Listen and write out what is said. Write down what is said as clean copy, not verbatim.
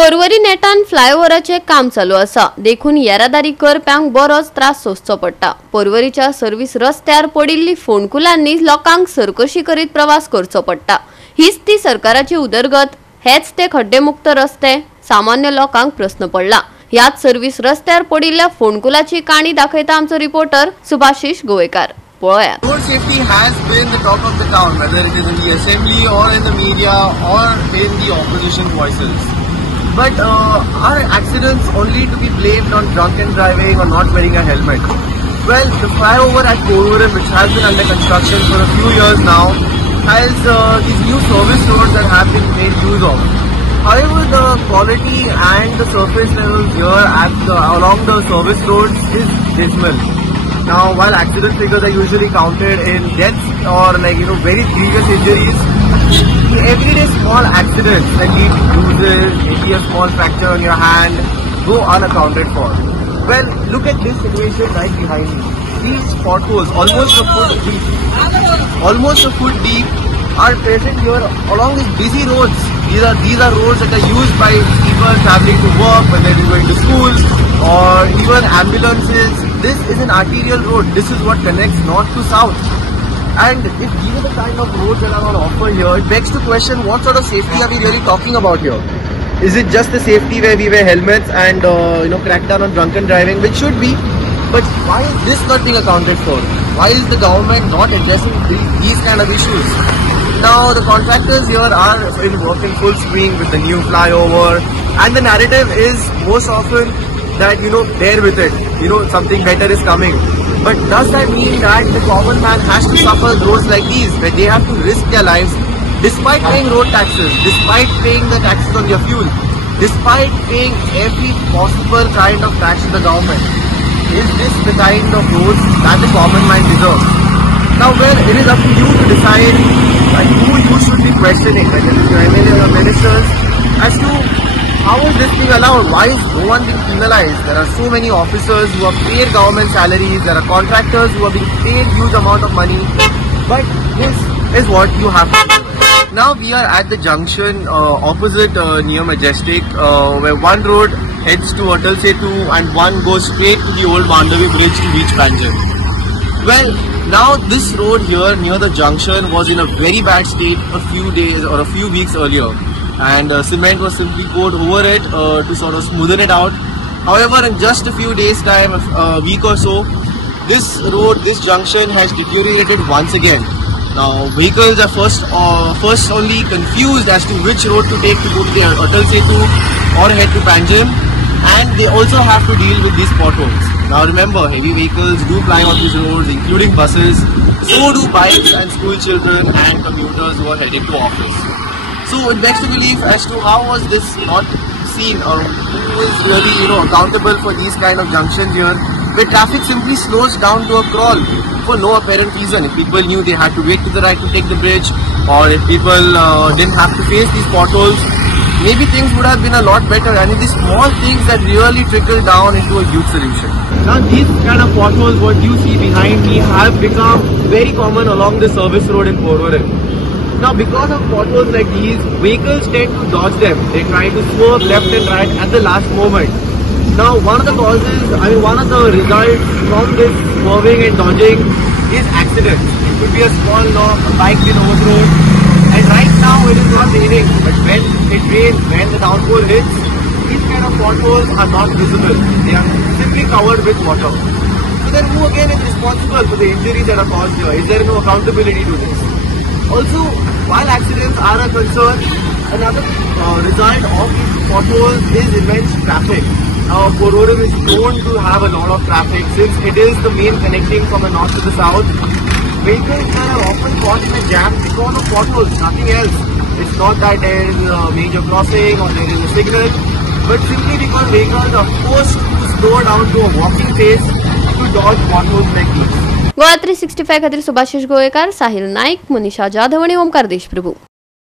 पोरवरी नेटान फ्लायओव्हराचे काम चालू आसा देखून येरादारी करप्यांक बरोच त्रास सोंसचो पडटा। पोरवरीच्या सर्व्हिस रस्त्यार पडिल्ली फोंडकुलांनी लोकांक सरकशी करीत प्रवास करचो पडटा। हीच ती सरकाराची उदरगत, हेच ते खड्डेमुक्त रस्ते, सामान्य लोकांक प्रश्न पडला। ह्याच सर्व्हिस रस्त्यार पडिल्ल्या फोंडकुलाची काणी दाखयता आमचो reporter Subhashish Govekar. Road safety has been the talk of the town, whether it is in the assembly or in the media or in the opposition voices. But are accidents only to be blamed on drunken driving or not wearing a helmet? Well, the flyover at Porvorim, which has been under construction for a few years now, has these new service roads that have been made use of. However, the quality and the surface levels here along the service roads is dismal. Now, while accident figures are usually counted in deaths or very serious injuries, the everyday small accidents that lead to bruises, maybe a small fracture on your hand, go unaccounted for. Well, look at this situation right behind me. These potholes, almost a foot deep, are present here along these busy roads. These are roads that are used by people traveling to work, whether they're going to school or even ambulances. This is an arterial road. This is what connects north to south. And if these are the kind of roads that are on offer here, it begs to question what sort of safety are we really talking about here? Is it just the safety where we wear helmets and crack down on drunken driving, which should be? But why is this not being accounted for? Why is the government not addressing these kind of issues? Now the contractors here are in full swing with the new flyover, and the narrative is most often that bear with it, something better is coming. But does that mean that the common man has to suffer roads like these, where they have to risk their lives despite paying road taxes, despite paying the taxes on their fuel, despite paying every possible kind of tax to the government? Is this the kind of roads that the common man deserves? Now, well, it is up to you to decide who you should be questioning, whether it is your MLA or ministers, as to how is this being allowed? Why is no one being penalized? There are so many officers who are paid government salaries, there are contractors who are being paid huge amount of money, but this is what you have to do. Now we are at the junction opposite near Majestic, where one road heads to Potholes and one goes straight to the old Mandavi bridge to reach Panjim. Well, now this road here near the junction was in a very bad state a few days or a few weeks earlier, and cement was simply poured over it to sort of smoothen it out. However, in just a few days time, a week or so, this junction has deteriorated once again. Now vehicles are first only confused as to which road to take to go to the Potholes or head to Panjim, and they also have to deal with these potholes. Now remember, heavy vehicles do ply on these roads, including buses, so do bikes and school children and commuters who are heading to office. So it begs to believe as to how was this not seen, or who is really accountable for these kind of junctions here, where traffic simply slows down to a crawl for no apparent reason. If people knew they had to wait to the right to take the bridge, or if people didn't have to face these potholes, maybe things would have been a lot better, and it's these small things that really trickle down into a huge solution. Now these kind of potholes, what you see behind me, have become very common along the service road in Porvorim. Now because of potholes like these, vehicles tend to dodge them. They try to swerve left and right at the last moment. Now one of the results from this swerving and dodging is accidents. It could be a small knock, a bike being overthrown, and right now it is not raining, but when it rains, when the downpour hits, these kind of potholes are not visible. They are simply covered with water. So then who again is responsible for the injuries that are caused here? Is there no accountability to this? Also, while accidents are a concern, another result of these potholes is immense traffic. Porvorim is known to have a lot of traffic since it is the main connecting from the north to the south. Vehicles are often caught in a jam because of potholes, nothing else. It's not that there is a major crossing or there is a signal, but simply because vehicles are forced to slow down to a walking pace to dodge potholes like these. GOA365 खातीर सुभाषिश गोवेकार, साहिल नाईक, मनीषा जाधव आणि ओमकार देशप्रभू.